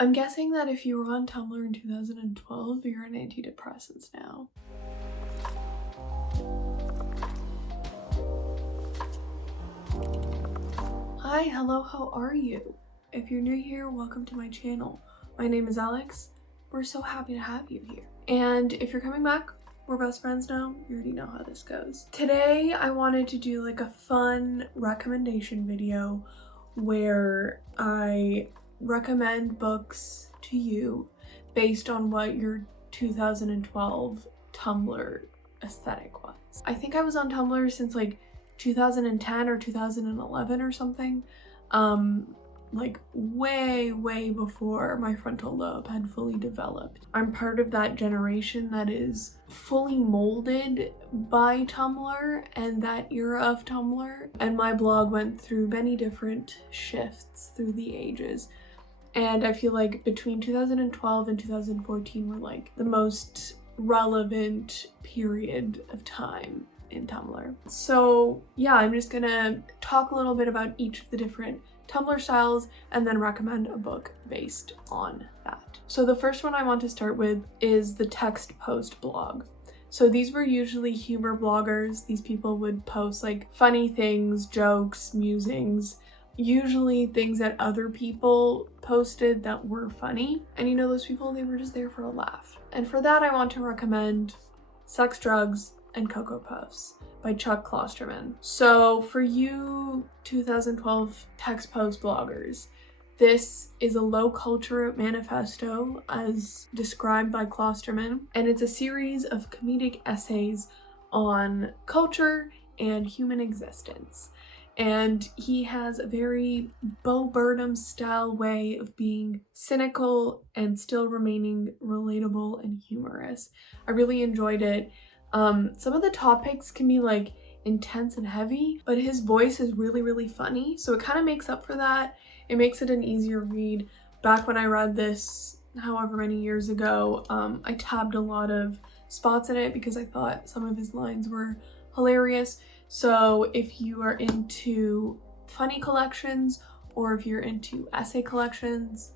I'm guessing that if you were on Tumblr in 2012, you're on antidepressants now. Hi, hello, how are you? If you're new here, welcome to my channel. My name is Alex. We're so happy to have you here. And if you're coming back, we're best friends now. You already know how this goes. Today, I wanted to do like a fun recommendation video where I recommend books to you based on what your 2012 Tumblr aesthetic was. I think I was on Tumblr since like 2010 or 2011 or something. Like way before my frontal lobe had fully developed. I'm part of that generation that is fully molded by Tumblr and that era of Tumblr, and my blog went through many different shifts through the ages. And I feel like between 2012 and 2014 were like the most relevant period of time in Tumblr. So yeah, I'm just gonna talk a little bit about each of the different Tumblr styles and then recommend a book based on that. So the first one I want to start with is the text post blog. So these were usually humor bloggers. These people would post like funny things, jokes, musings, usually things that other people posted that were funny. And you know, those people, they were just there for a laugh. And for that, I want to recommend Sex, Drugs, and Cocoa Puffs by Chuck Klosterman. So for you 2012 text post bloggers, this is a low culture manifesto as described by Klosterman, and it's a series of comedic essays on culture and human existence. And he has a very Bo Burnham style way of being cynical and still remaining relatable and humorous. I really enjoyed it. Some of the topics can be like intense and heavy, but his voice is really funny, so it kind of makes up for that. It makes it an easier read. Back when I read this however many years ago, I tabbed a lot of spots in it because I thought some of his lines were hilarious. So if you are into funny collections or if you're into essay collections,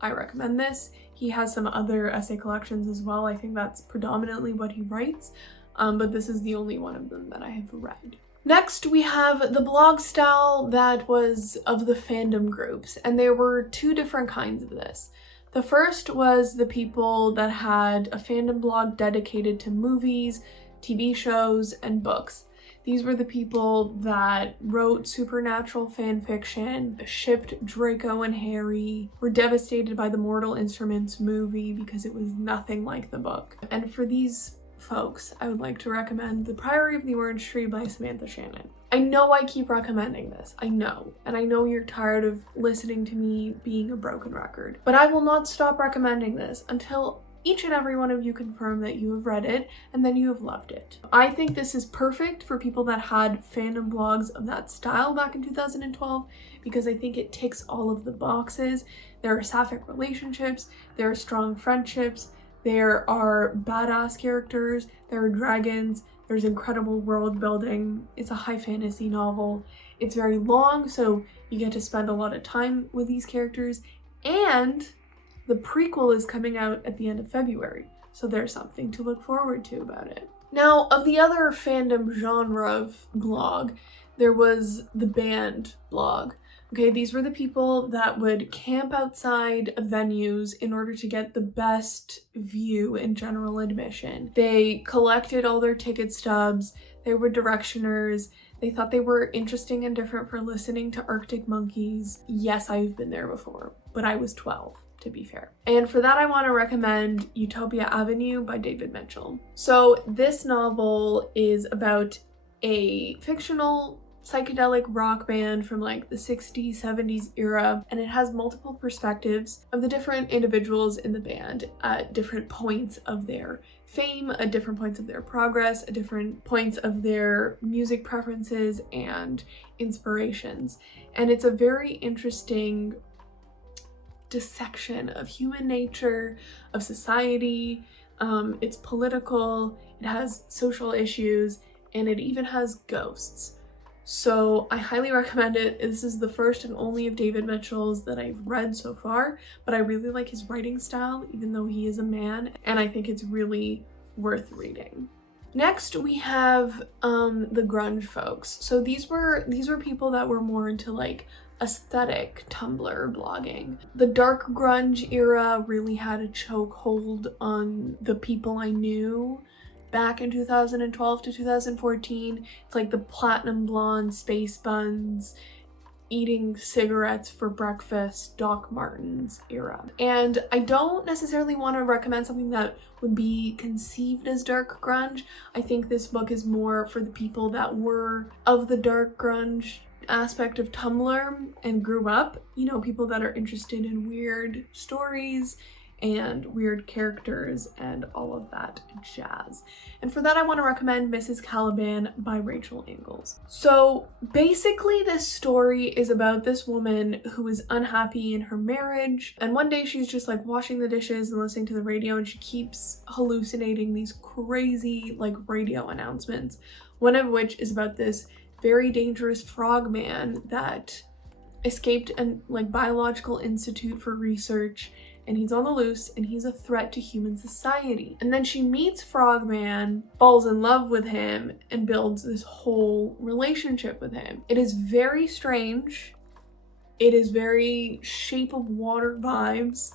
I recommend this. He has some other essay collections as well. I think that's predominantly what he writes, but this is the only one of them that I have read. Next, we have the blog style that was of the fandom groups, and there were two different kinds of this. The first was the people that had a fandom blog dedicated to movies, TV shows, and books. These were the people that wrote supernatural fan fiction, shipped Draco and Harry, were devastated by the Mortal Instruments movie because it was nothing like the book. And for these folks, I would like to recommend The Priory of the Orange Tree by Samantha Shannon. I know I keep recommending this, I know, and I know you're tired of listening to me being a broken record, but I will not stop recommending this until each and every one of you confirm that you have read it and then you have loved it. I think this is perfect for people that had fandom blogs of that style back in 2012 because I think it ticks all of the boxes. There are sapphic relationships, there are strong friendships, there are badass characters, there are dragons, there's incredible world building. It's a high fantasy novel. It's very long, so you get to spend a lot of time with these characters, and the prequel is coming out at the end of February, so there's something to look forward to about it. Now, of the other fandom genre of blog, there was the band blog. Okay, these were the people that would camp outside of venues in order to get the best view in general admission. They collected all their ticket stubs, they were directioners, they thought they were interesting and different for listening to Arctic Monkeys. Yes, I've been there before, but I was 12. To be fair. And for that, I want to recommend Utopia Avenue by David Mitchell. So this novel is about a fictional psychedelic rock band from like the 60s, 70s era, and it has multiple perspectives of the different individuals in the band at different points of their fame, at different points of their progress, at different points of their music preferences and inspirations. And it's a very interesting dissection of human nature, of society. It's political, it has social issues, and it even has ghosts. So I highly recommend it. This is the first and only of David Mitchell's that I've read so far, but I really like his writing style, even though he is a man, and I think it's really worth reading. Next, we have the grunge folks. So these were people that were more into like aesthetic Tumblr blogging. The dark grunge era really had a chokehold on the people I knew back in 2012 to 2014. It's like the platinum blonde space buns, eating cigarettes for breakfast, Doc Martens era. And I don't necessarily want to recommend something that would be conceived as dark grunge. I think this book is more for the people that were of the dark grunge aspect of Tumblr and grew up, you know, people that are interested in weird stories and weird characters and all of that jazz. And for that, I want to recommend Mrs. Caliban by Rachel Ingalls. So basically this story is about this woman who is unhappy in her marriage, and one day she's just like washing the dishes and listening to the radio, and she keeps hallucinating these crazy like radio announcements, one of which is about this very dangerous frogman that escaped a like biological institute for research, and he's on the loose and he's a threat to human society. And then she meets Frogman, falls in love with him, and builds this whole relationship with him. It is very strange. It is very Shape of Water vibes.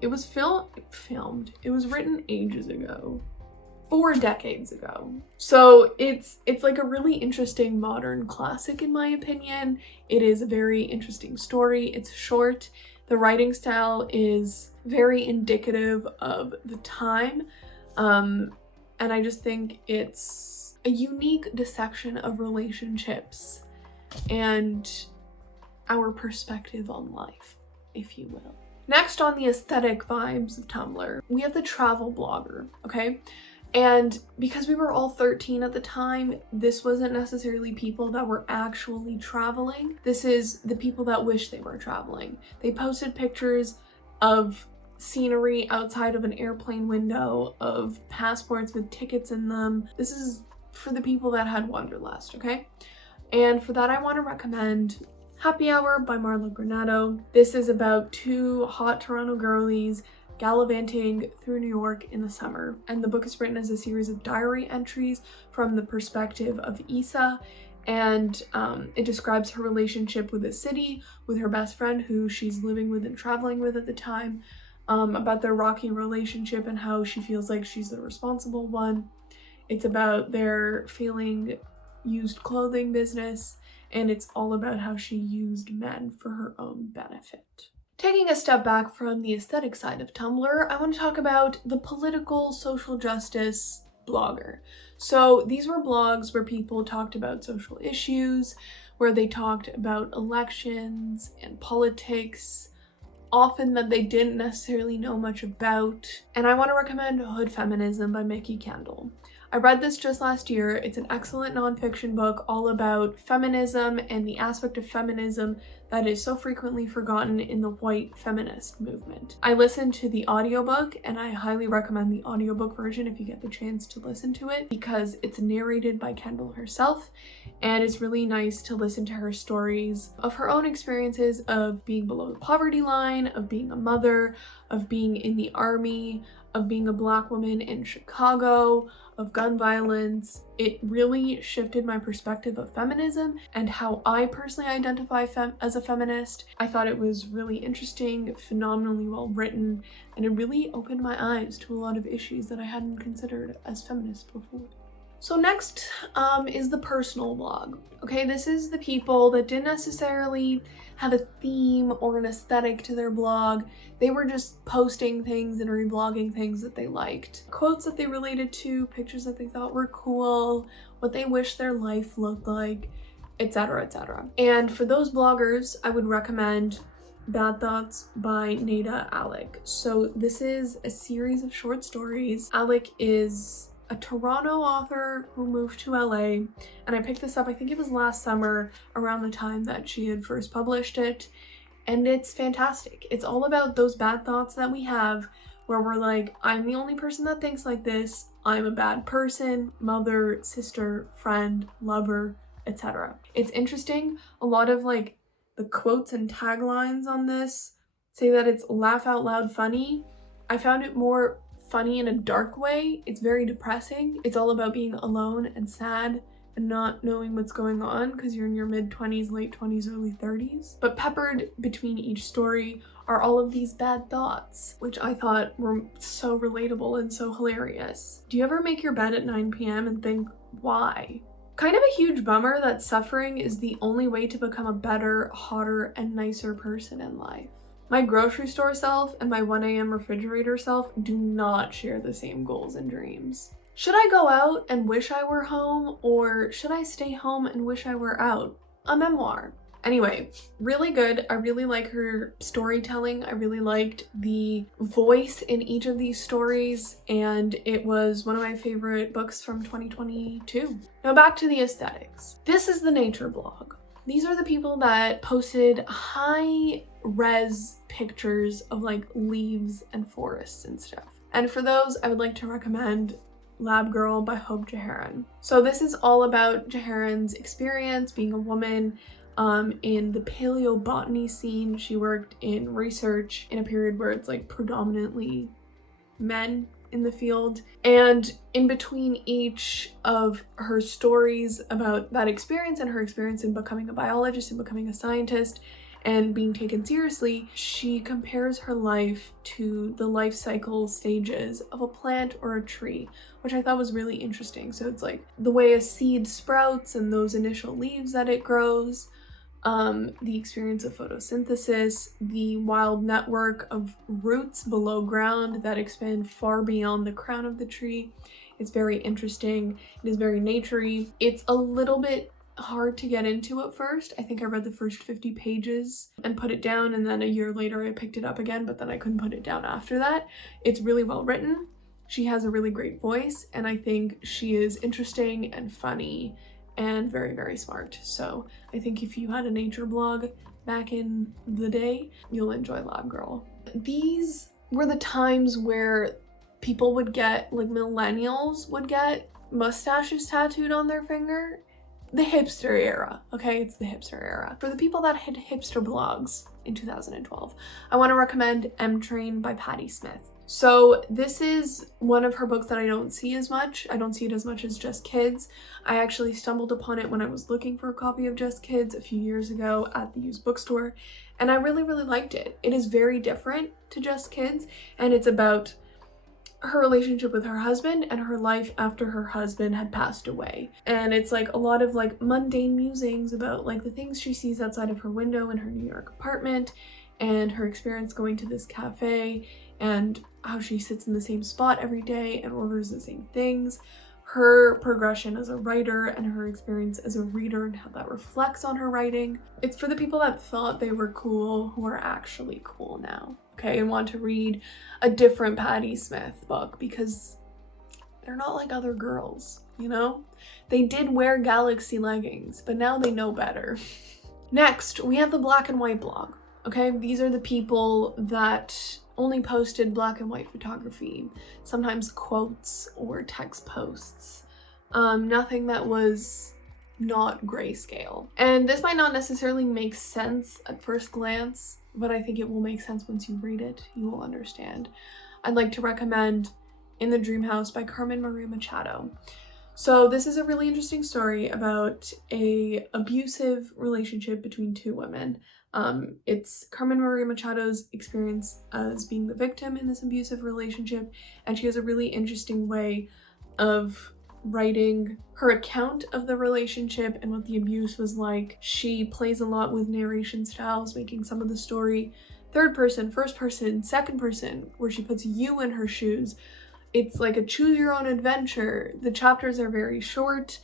It was filmed. It was written ages ago. 4 decades ago. So it's like a really interesting modern classic in my opinion. It is a very interesting story. It's short. The writing style is very indicative of the time. And I just think it's a unique dissection of relationships and our perspective on life, if you will. Next, on the aesthetic vibes of Tumblr, we have the travel blogger, okay? And because we were all 13 at the time, this wasn't necessarily people that were actually traveling. This is the people that wish they were traveling. They posted pictures of scenery outside of an airplane window, of passports with tickets in them. This is for the people that had wanderlust, okay? And for that, I want to recommend Happy Hour by Marla Granado. This is about 2 hot Toronto girlies gallivanting through New York in the summer, and the book is written as a series of diary entries from the perspective of Issa, and it describes her relationship with the city, with her best friend who she's living with and traveling with at the time, about their rocky relationship and how she feels like she's the responsible one. It's about their failing used clothing business, and it's all about how she used men for her own benefit. Taking a step back from the aesthetic side of Tumblr, I want to talk about the political social justice blogger. So these were blogs where people talked about social issues, where they talked about elections and politics, often that they didn't necessarily know much about. And I want to recommend Hood Feminism by Mickey Kendall. I read this just last year. It's an excellent nonfiction book all about feminism and the aspect of feminism that is so frequently forgotten in the white feminist movement. I listened to the audiobook, and I highly recommend the audiobook version if you get the chance to listen to it, because it's narrated by Kendall herself, and it's really nice to listen to her stories of her own experiences of being below the poverty line, of being a mother, of being in the army, of being a Black woman in Chicago, of gun violence. It really shifted my perspective of feminism and how I personally identify as a feminist. I thought it was really interesting, phenomenally well written, and it really opened my eyes to a lot of issues that I hadn't considered as feminist before. So next is the personal blog. Okay, this is the people that didn't necessarily have a theme or an aesthetic to their blog. They were just posting things and reblogging things that they liked. Quotes that they related to, pictures that they thought were cool, what they wish their life looked like, etc., etc. And for those bloggers, I would recommend Bad Thoughts by Nada Alec. So this is a series of short stories. Alec is a Toronto author who moved to LA, and I picked this up, I think it was last summer, around the time that she had first published it, and it's fantastic. It's all about those bad thoughts that we have where we're like, I'm the only person that thinks like this, I'm a bad person, mother, sister, friend, lover, etc. It's interesting. A lot of like the quotes and taglines on this say that it's laugh out loud funny. I found it more funny in a dark way. It's very depressing. It's all about being alone and sad and not knowing what's going on because you're in your mid-20s, late 20s, early 30s. But peppered between each story are all of these bad thoughts, which I thought were so relatable and so hilarious. Do you ever make your bed at 9 p.m. and think, why? Kind of a huge bummer that suffering is the only way to become a better, hotter, and nicer person in life. My grocery store self and my 1 a.m. refrigerator self do not share the same goals and dreams. Should I go out and wish I were home, or should I stay home and wish I were out? A memoir. Anyway, really good. I really like her storytelling. I really liked the voice in each of these stories, and it was one of my favorite books from 2022. Now back to the aesthetics. This is the nature blog. These are the people that posted high-res pictures of like leaves and forests and stuff. And for those, I would like to recommend Lab Girl by Hope Jaharan. So this is all about Jaharan's experience being a woman in the paleobotany scene. She worked in research in a period where it's like predominantly men in the field. And in between each of her stories about that experience and her experience in becoming a biologist and becoming a scientist and being taken seriously, she compares her life to the life cycle stages of a plant or a tree, which I thought was really interesting. So it's like the way a seed sprouts and those initial leaves that it grows, the experience of photosynthesis, the wild network of roots below ground that expand far beyond the crown of the tree. It's very interesting. It is very naturey. It's a little bit hard to get into at first. I think I read the first 50 pages and put it down, and then a year later I picked it up again, but then I couldn't put it down after that. It's really well written. She has a really great voice, and I think she is interesting and funny and very, very smart. So I think if you had a nature blog back in the day, you'll enjoy Lab Girl. These were the times where people would get, like millennials would get mustaches tattooed on their finger. The hipster era, okay? It's the hipster era. For the people that had hipster blogs in 2012, I want to recommend M Train by Patti Smith. So this is one of her books that I don't see as much. I don't see it as much as Just Kids. I actually stumbled upon it when I was looking for a copy of Just Kids a few years ago at the used bookstore, and I really, really liked it. It is very different to Just Kids, and it's about her relationship with her husband and her life after her husband had passed away. And it's like a lot of like mundane musings about like the things she sees outside of her window in her New York apartment and her experience going to this cafe and how she sits in the same spot every day and orders the same things, her progression as a writer and her experience as a reader and how that reflects on her writing. It's for the people that thought they were cool who are actually cool now, okay, and want to read a different Patti Smith book because they're not like other girls, you know? They did wear galaxy leggings, but now they know better. Next, we have the black and white blog, okay? These are the people that only posted black and white photography, sometimes quotes or text posts, nothing that was not grayscale. And this might not necessarily make sense at first glance, but I think it will make sense once you read it. You will understand. I'd like to recommend In the Dream House by Carmen Maria Machado. So this is a really interesting story about a abusive relationship between two women. It's Carmen Maria Machado's experience as being the victim in this abusive relationship, and she has a really interesting way of writing her account of the relationship and what the abuse was like. She plays a lot with narration styles, making some of the story third person, first person, second person, where she puts you in her shoes. It's like a choose your own adventure. The chapters are very short.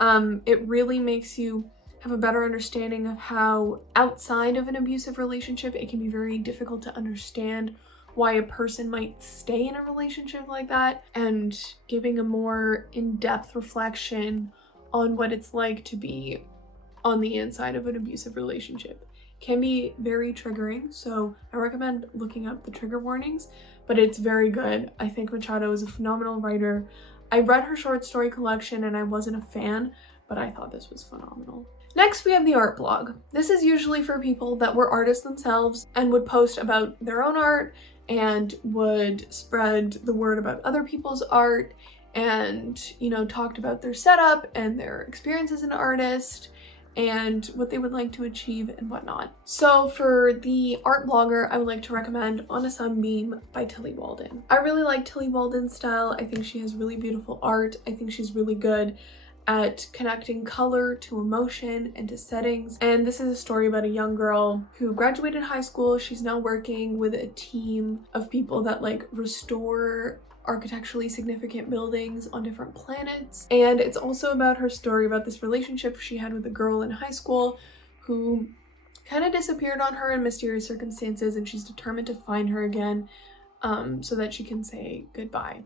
It really makes you have a better understanding of how outside of an abusive relationship, it can be very difficult to understand why a person might stay in a relationship like that, and giving a more in-depth reflection on what it's like to be on the inside of an abusive relationship. Can be very triggering, so I recommend looking up the trigger warnings, but it's very good. I think Machado is a phenomenal writer. I read her short story collection and I wasn't a fan, but I thought this was phenomenal. Next, we have the art blog. This is usually for people that were artists themselves and would post about their own art and would spread the word about other people's art and, you know, talked about their setup and their experience as an artist and what they would like to achieve and whatnot. So for the art blogger, I would like to recommend On a Sunbeam by Tilly Walden. I really like Tilly Walden's style. I think she has really beautiful art. I think she's really good at connecting color to emotion and to settings. And this is a story about a young girl who graduated high school. She's now working with a team of people that like restore architecturally significant buildings on different planets. And it's also about her story about this relationship she had with a girl in high school who kind of disappeared on her in mysterious circumstances, and she's determined to find her again so that she can say goodbye.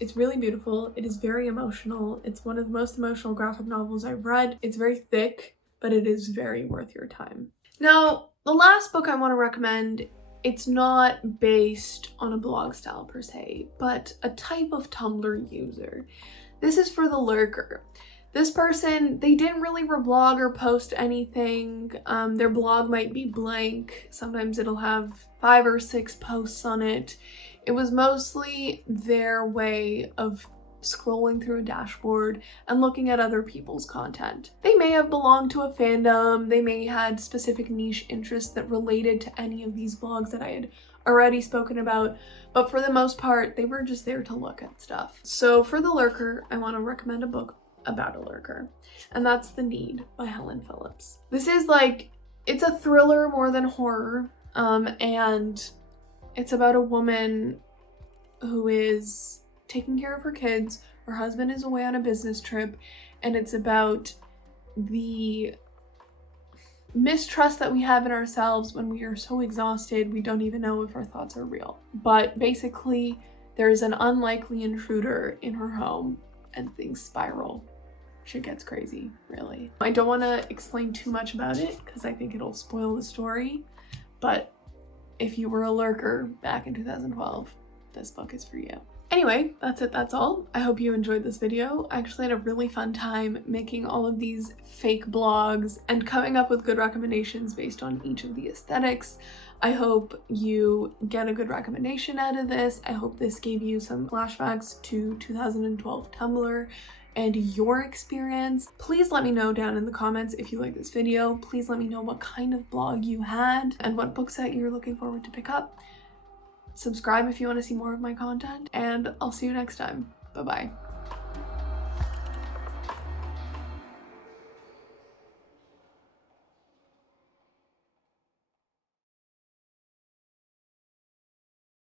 It's really beautiful. It is very emotional. It's one of the most emotional graphic novels I've read. It's very thick, but it is very worth your time. Now, the last book I want to recommend, it's not based on a blog style per se, but a type of Tumblr user. This is for the lurker. This person, they didn't really reblog or post anything. Their blog might be blank. Sometimes it'll have 5 or 6 posts on it. It was mostly their way of scrolling through a dashboard and looking at other people's content. They may have belonged to a fandom, they may had specific niche interests that related to any of these blogs that I had already spoken about, but for the most part, they were just there to look at stuff. So for the lurker, I want to recommend a book about a lurker, and that's The Need by Helen Phillips. This is like, it's a thriller more than horror, and it's about a woman who is taking care of her kids. Her husband is away on a business trip, and it's about the mistrust that we have in ourselves when we are so exhausted we don't even know if our thoughts are real. But basically, there's an unlikely intruder in her home and things spiral. Shit gets crazy, really. I don't want to explain too much about it because I think it'll spoil the story, but if you were a lurker back in 2012, this book is for you. Anyway, that's it, that's all. I hope you enjoyed this video. I actually had a really fun time making all of these fake blogs and coming up with good recommendations based on each of the aesthetics. I hope you get a good recommendation out of this. I hope this gave you some flashbacks to 2012 Tumblr and your experience. Please let me know down in the comments if you like this video. Please let me know what kind of blog you had and what book set you're looking forward to pick up. Subscribe if you want to see more of my content, and I'll see you next time. Bye-bye.